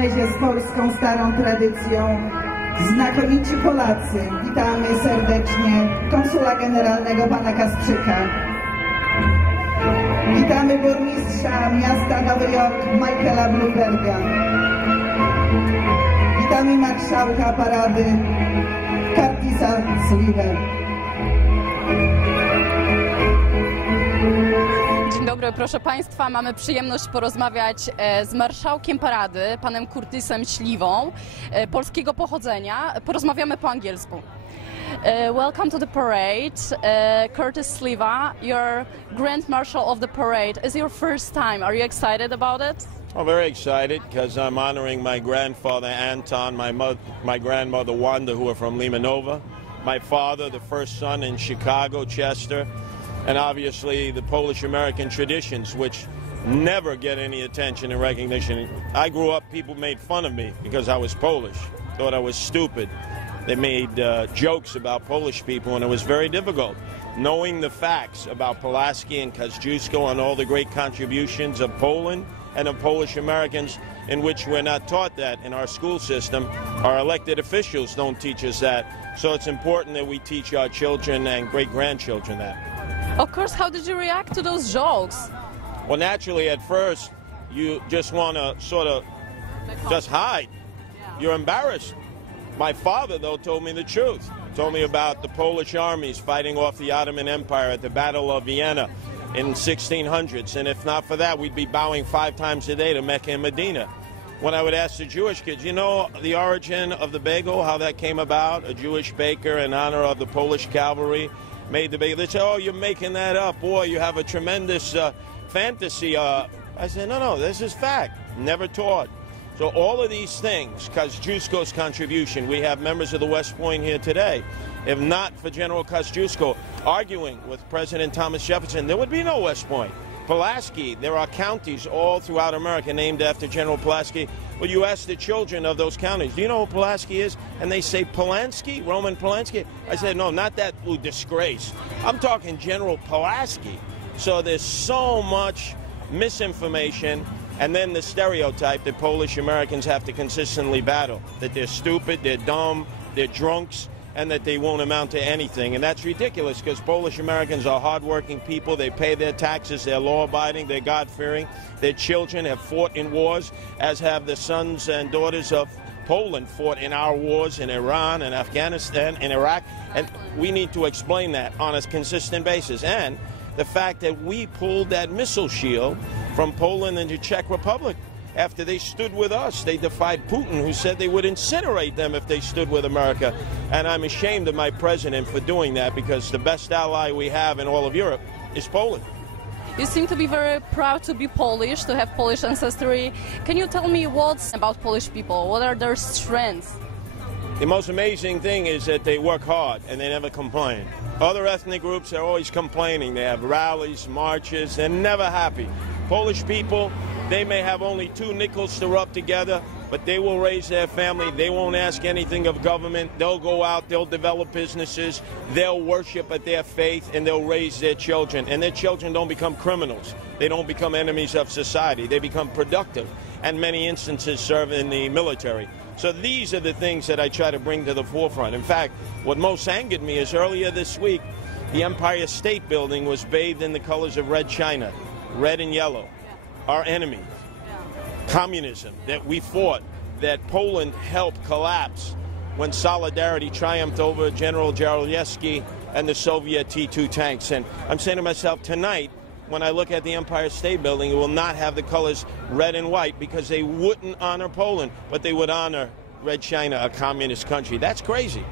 razie z polską starą tradycją. Znakomici Polacy, witamy serdecznie konsula generalnego pana Kasprzyka. Witamy burmistrza miasta Nowy Jork Michaela Bloomberga. Witamy marszałka parady Curtisa Sliwa. Dzień dobry, proszę Państwa. Mamy przyjemność porozmawiać z marszałkiem parady, panem Curtisem Sliwą, polskiego pochodzenia. Porozmawiamy po angielsku. Welcome to the parade. Curtis Sliwa, you're Grand Marshal of the parade. It's your first time. Are you excited about it? I'm very excited because I'm honoring my grandfather Anton, my grandmother Wanda, who are from Lima Nova, my father, the first son in Chicago, Chester, and obviously the Polish-American traditions, which never get any attention and recognition. I grew up, people made fun of me because I was Polish, thought I was stupid. They made jokes about Polish people, and it was very difficult. Knowing the facts about Pulaski and Kosciuszko and all the great contributions of Poland and of Polish Americans, in which we're not taught that in our school system. Our elected officials don't teach us that. So it's important that we teach our children and great-grandchildren that. Of course, how did you react to those jokes? Well, naturally, at first, you just want to sort of just hide. You're embarrassed. My father, though, told me the truth. Told me about the Polish armies fighting off the Ottoman Empire at the Battle of Vienna in 1600s. And if not for that, we'd be bowing 5 times a day to Mecca and Medina. When I would ask the Jewish kids, you know the origin of the bagel, how that came about? A Jewish baker in honor of the Polish cavalry made the bagel. They say, oh, you're making that up. Boy, you have a tremendous fantasy. I said, no, this is fact. Never taught. So all of these things, Kosciuszko's contribution, we have members of the West Point here today. If not for General Kosciuszko arguing with President Thomas Jefferson, there would be no West Point. Pulaski, there are counties all throughout America named after General Pulaski. Well, you ask the children of those counties, do you know who Pulaski is? And they say Polanski, Roman Polanski. I said, no, not that disgrace. I'm talking General Pulaski. So there's so much misinformation. And then the stereotype that Polish Americans have to consistently battle, that they're stupid, they're dumb, they're drunks, and that they won't amount to anything. And that's ridiculous because Polish Americans are hardworking people. They pay their taxes, they're law-abiding, they're God-fearing. Their children have fought in wars, as have the sons and daughters of Poland fought in our wars in Iran and Afghanistan and Iraq. And we need to explain that on a consistent basis. And the fact that we pulled that missile shield from Poland and the Czech Republic after they stood with us. They defied Putin, who said they would incinerate them if they stood with America. And I'm ashamed of my president for doing that because the best ally we have in all of Europe is Poland. You seem to be very proud to be Polish, to have Polish ancestry. Can you tell me what's about Polish people? What are their strengths? The most amazing thing is that they work hard and they never complain. Other ethnic groups are always complaining. They have rallies, marches, they're never happy. Polish people, they may have only 2 nickels to rub together, but they will raise their family. They won't ask anything of government. They'll go out, they'll develop businesses, they'll worship at their faith, and they'll raise their children. And their children don't become criminals. They don't become enemies of society. They become productive, and many instances serve in the military. So these are the things that I try to bring to the forefront. In fact, what most angered me is earlier this week, the Empire State Building was bathed in the colors of red China, red and yellow. Our enemy, communism, that we fought, that Poland helped collapse when Solidarity triumphed over General Jaruzelski and the Soviet T-2 tanks. And I'm saying to myself, tonight, when I look at the Empire State Building, it will not have the colors red and white because they wouldn't honor Poland, but they would honor Red China, a communist country. That's crazy.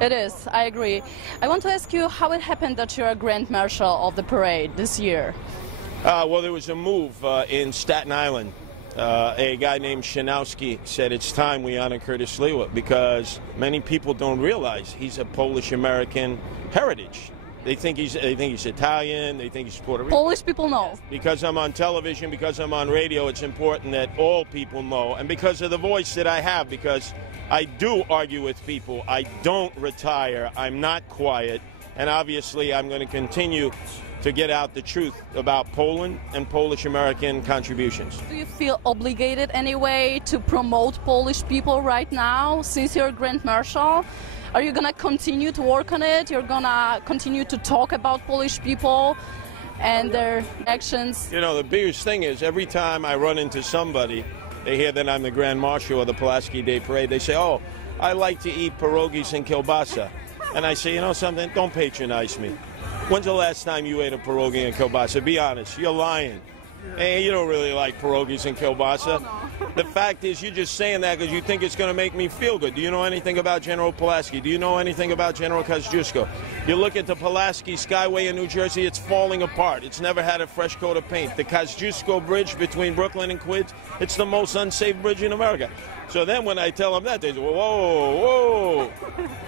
It is, I agree. I want to ask you how it happened that you're a Grand Marshal of the parade this year. Well, there was a move in Staten Island. A guy named Shanowski said it's time we honor Curtis Sliwa because many people don't realize he's a Polish-American heritage. They think he's Italian, they think he's Puerto Rican. Polish people know. Because I'm on television, because I'm on radio, it's important that all people know. And because of the voice that I have, because I do argue with people, I don't retire, I'm not quiet, and obviously I'm going to continue to get out the truth about Poland and Polish American contributions. Do you feel obligated anyway to promote Polish people right now since you're Grand Marshal? Are you gonna continue to work on it? You're gonna continue to talk about Polish people and their actions? You know, the biggest thing is every time I run into somebody, they hear that I'm the Grand Marshal of the Pulaski Day Parade, they say, oh, I like to eat pierogies and kielbasa. And I say, you know something, don't patronize me. When's the last time you ate a pierogi and kielbasa? Be honest, you're lying. Hey, you don't really like pierogies and kielbasa. Oh, no. The fact is, you're just saying that because you think it's going to make me feel good. Do you know anything about General Pulaski? Do you know anything about General Kosciuszko? You look at the Pulaski Skyway in New Jersey, it's falling apart. It's never had a fresh coat of paint. The Kosciuszko Bridge between Brooklyn and Queens, it's the most unsafe bridge in America. So then when I tell them that, they say, whoa, whoa.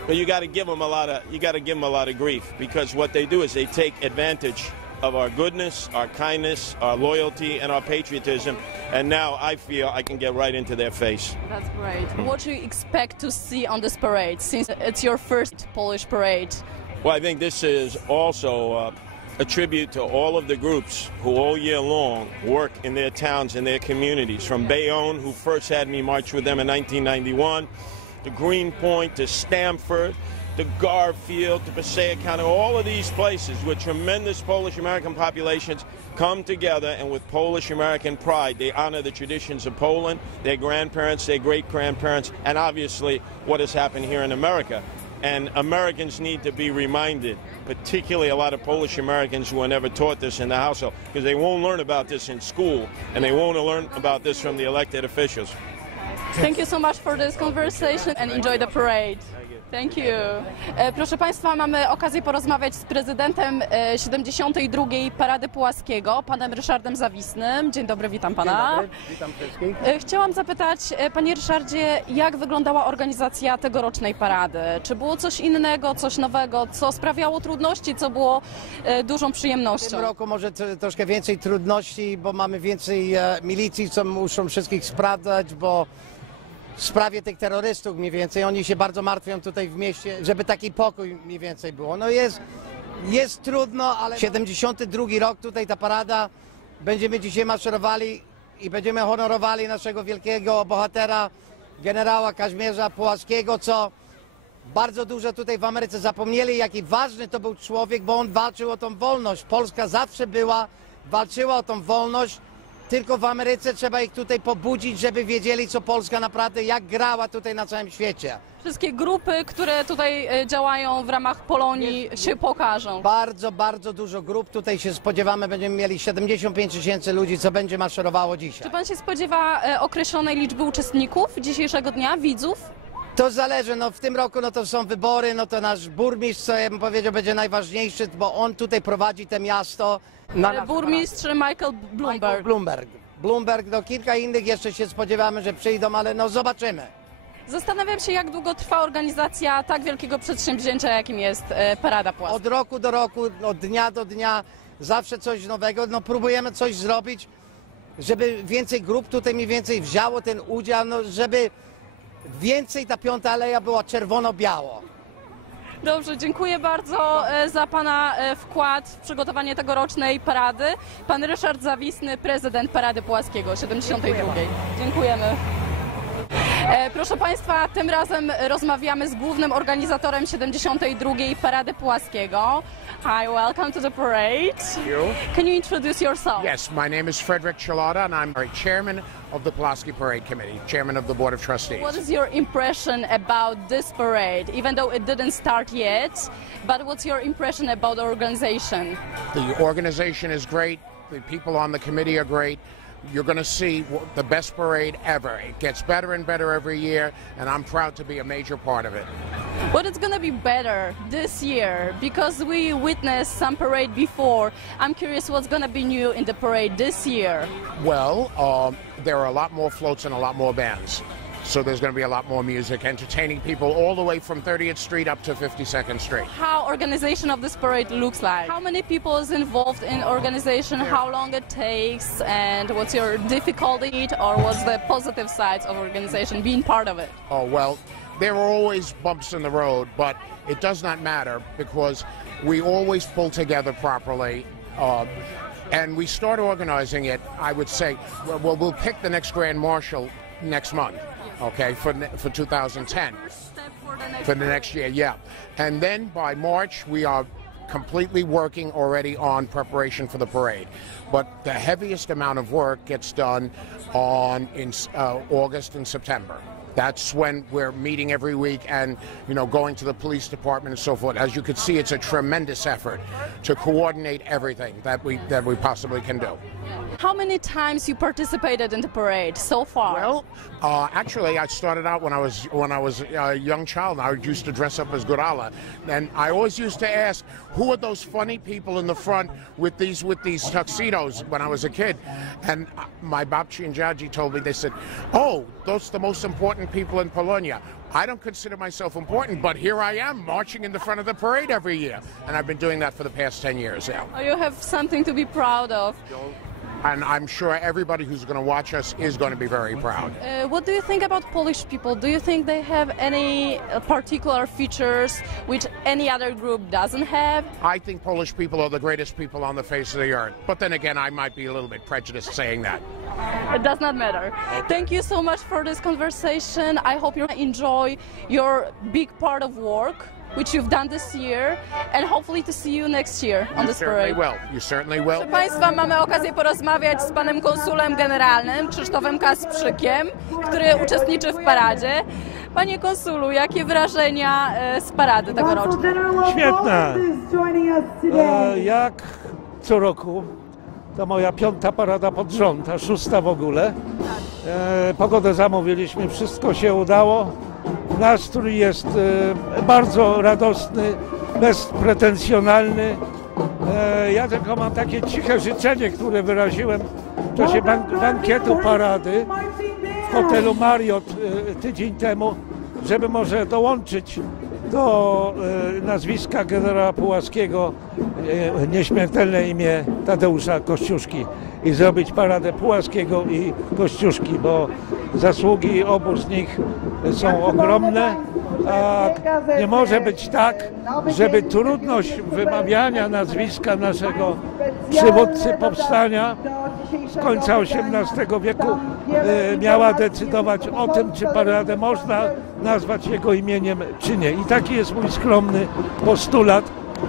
But you got to give them a lot of grief, because what they do is they take advantage of our goodness, our kindness, our loyalty, and our patriotism, and now I feel I can get right into their face. That's great. What do you expect to see on this parade, since it's your first Polish parade? Well, I think this is also a tribute to all of the groups who all year long work in their towns and their communities, from Bayonne, who first had me march with them in 1991, to Greenpoint, to Stamford, to Garfield, to Passaic County. All of these places with tremendous Polish-American populations come together, and with Polish-American pride, they honor the traditions of Poland, their grandparents, their great-grandparents, and obviously what has happened here in America. And Americans need to be reminded, particularly a lot of Polish Americans who were never taught this in the household, because they won't learn about this in school, and they won't learn about this from the elected officials. Thank you so much for this conversation and enjoy the parade. Thank you. Proszę Państwa, mamy okazję porozmawiać z prezydentem 72. Parady Pułaskiego, panem Ryszardem Zawisnym. Dzień dobry, witam pana. Dzień dobry, witam wszystkich. Chciałam zapytać, panie Ryszardzie, jak wyglądała organizacja tegorocznej parady? Czy było coś innego, coś nowego, co sprawiało trudności, co było dużą przyjemnością? W tym roku może troszkę więcej trudności, bo mamy więcej milicji, co muszą wszystkich sprawdzać, bo w sprawie tych terrorystów mniej więcej, oni się bardzo martwią tutaj w mieście, żeby taki pokój mniej więcej było. No jest trudno, ale 72 rok tutaj ta parada, będziemy dzisiaj maszerowali i będziemy honorowali naszego wielkiego bohatera, generała Kazimierza Pułaskiego, co bardzo dużo tutaj w Ameryce zapomnieli, jaki ważny to był człowiek, bo on walczył o tą wolność. Polska zawsze walczyła o tą wolność. Tylko w Ameryce trzeba ich tutaj pobudzić, żeby wiedzieli, co Polska naprawdę, jak grała tutaj na całym świecie. Wszystkie grupy, które tutaj działają w ramach Polonii, się pokażą. Bardzo, bardzo dużo grup. Tutaj się spodziewamy, będziemy mieli 75 000 ludzi, co będzie maszerowało dzisiaj. Czy pan się spodziewa określonej liczby uczestników dzisiejszego dnia, widzów? To zależy, no w tym roku no to są wybory, no to nasz burmistrz, co ja bym powiedział, będzie najważniejszy, bo on tutaj prowadzi to miasto. Burmistrz Michael Bloomberg, no kilka innych jeszcze się spodziewamy, że przyjdą, ale no zobaczymy. Zastanawiam się, jak długo trwa organizacja tak wielkiego przedsięwzięcia, jakim jest Parada Pułaska. Od roku do roku, od dnia do dnia, zawsze coś nowego, no próbujemy coś zrobić, żeby więcej grup tutaj mniej więcej wzięło ten udział, no żeby więcej ta Piąta Aleja była czerwono-biało. Dobrze, dziękuję bardzo za pana wkład w przygotowanie tegorocznej parady. Pan Ryszard Zawisny, prezydent Parady Pułaskiego 72. Dziękujemy. Proszę Państwa, tym razem rozmawiamy z głównym organizatorem 72. Parady Pułaskiego. Hi, welcome to the parade. Thank you. Can you introduce yourself? Yes, my name is Frederick Chilada, and I'm chairman of the Pulaski Parade Committee, chairman of the Board of Trustees. What is your impression about this parade, even though it didn't start yet, but what's your impression about the organization? The organization is great. The people on the committee are great. You're going to see the best parade ever. It gets better and better every year, and I'm proud to be a major part of it. But it's going to be better this year because we witnessed some parade before. I'm curious what's going to be new in the parade this year. Well, there are a lot more floats and a lot more bands. So there's going to be a lot more music, entertaining people all the way from 30th Street up to 52nd Street. How organization of this parade looks like? How many people is involved in organization? How long it takes? And what's your difficulty or what's the positive sides of organization, being part of it? Oh, well, there are always bumps in the road, but it does not matter because we always pull together properly. And we start organizing it, I would say, well, we'll pick the next Grand Marshal next month, okay, for 2010. For the next year, yeah. And then by March, we are completely working already on preparation for the parade. But the heaviest amount of work gets done in August and September. That's when we're meeting every week and, you know, going to the police department and so forth. As you can see, it's a tremendous effort to coordinate everything that we possibly can do. How many times you participated in the parade so far? Well, actually, I started out when I was a young child. I used to dress up as Gorala, and I always used to ask, who are those funny people in the front with these tuxedos when I was a kid? And my babci and jaji told me, they said, oh, those are the most important people in Polonia. I don't consider myself important, but here I am marching in the front of the parade every year. And I've been doing that for the past 10 years now. Oh, you have something to be proud of. And I'm sure everybody who's going to watch us is going to be very proud. What do you think about Polish people? Do you think they have any particular features which any other group doesn't have? I think Polish people are the greatest people on the face of the earth. But then again, I might be a little bit prejudiced saying that. It does not matter. Okay. Thank you so much for this conversation. I hope you enjoy your big part of work which you've done this year, and hopefully to see you next year on this parade. You certainly will. Proszę Państwa, mamy okazję porozmawiać z panem konsulem generalnym Krzysztofem Kasprzykiem, który uczestniczy w paradzie. Panie konsulu, jakie wrażenia z parady tegorocznej? Świetne. Jak co roku. To moja 5. parada pod rząd, a 6. w ogóle. Pogodę zamówiliśmy, wszystko się udało. Nastrój jest bardzo radosny, bezpretensjonalny. Ja tylko mam takie ciche życzenie, które wyraziłem w czasie bankietu parady w hotelu Marriott tydzień temu, żeby może dołączyć do nazwiska generała Pulaskiego nieśmiertelne imię Tadeusza Kościuszki i zrobić paradę Pulaskiego i Kościuszki, bo zasługi obu z nich są ogromne, a nie może być tak, żeby trudność wymawiania nazwiska naszego przywódcy powstania z końca XVIII wieku miała decydować o tym, czy paradę można nazwać jego imieniem, czy nie. I taki jest mój skromny postulat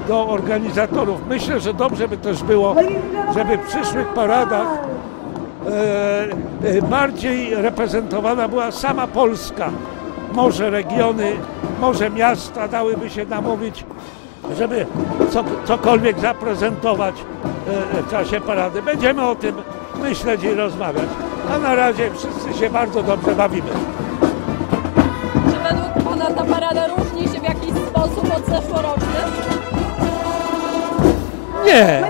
do organizatorów. Myślę, że dobrze by też było, żeby w przyszłych paradach bardziej reprezentowana była sama Polska. Może regiony, może miasta dałyby się namówić, żeby cokolwiek zaprezentować w czasie parady. Będziemy o tym myśleć i rozmawiać. A na razie wszyscy się bardzo dobrze bawimy. Czy według pana ta parada różni się w jakiś sposób od zeszłorocznych? Nie.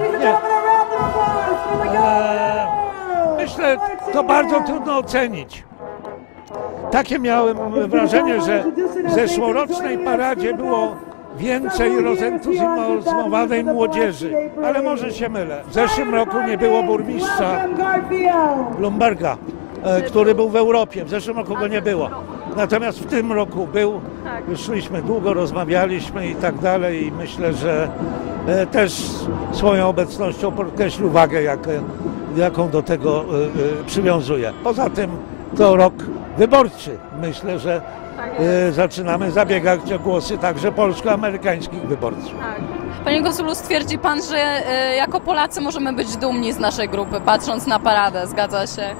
Myślę, to bardzo trudno ocenić. Takie miałem wrażenie, że w zeszłorocznej paradzie było więcej rozentuzjazmowanej młodzieży, ale może się mylę. W zeszłym roku nie było burmistrza Blumberga, który był w Europie. W zeszłym roku go nie było. Natomiast w tym roku był. Szliśmy długo, rozmawialiśmy i tak dalej i myślę, że też swoją obecnością podkreślił wagę, jaką do tego przywiązuje. Poza tym to rok wyborczy. Myślę, że zaczynamy zabiegać o głosy także polsko-amerykańskich wyborców. Tak. Panie konsulu, stwierdzi pan, że jako Polacy możemy być dumni z naszej grupy, patrząc na paradę, zgadza się?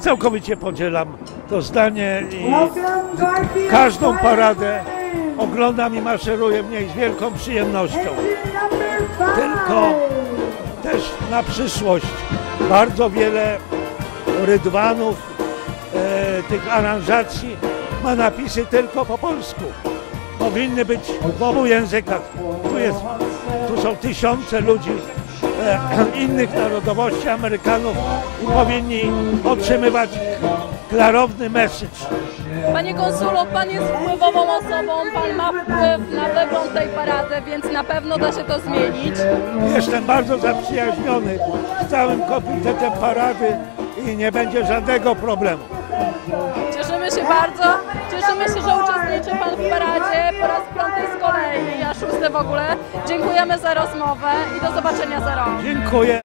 Całkowicie podzielam to zdanie i każdą paradę oglądam i maszeruję w niej z wielką przyjemnością. Tylko też na przyszłość bardzo wiele rydwanów, tych aranżacji ma napisy tylko po polsku. Powinny być w obu językach. Tu są tysiące ludzi innych narodowości, Amerykanów i powinni otrzymywać klarowny message. Panie konsulu, pan jest wpływową osobą, pan ma wpływ na wygląd tej parady, więc na pewno da się to zmienić. Jestem bardzo zaprzyjaźniony z całym komitetem parady i nie będzie żadnego problemu. Cieszymy się bardzo, cieszymy się, że uczestniczy pan w paradzie po raz 5 z kolei, a 6 w ogóle. Dziękujemy za rozmowę i do zobaczenia za rok. Dziękuję.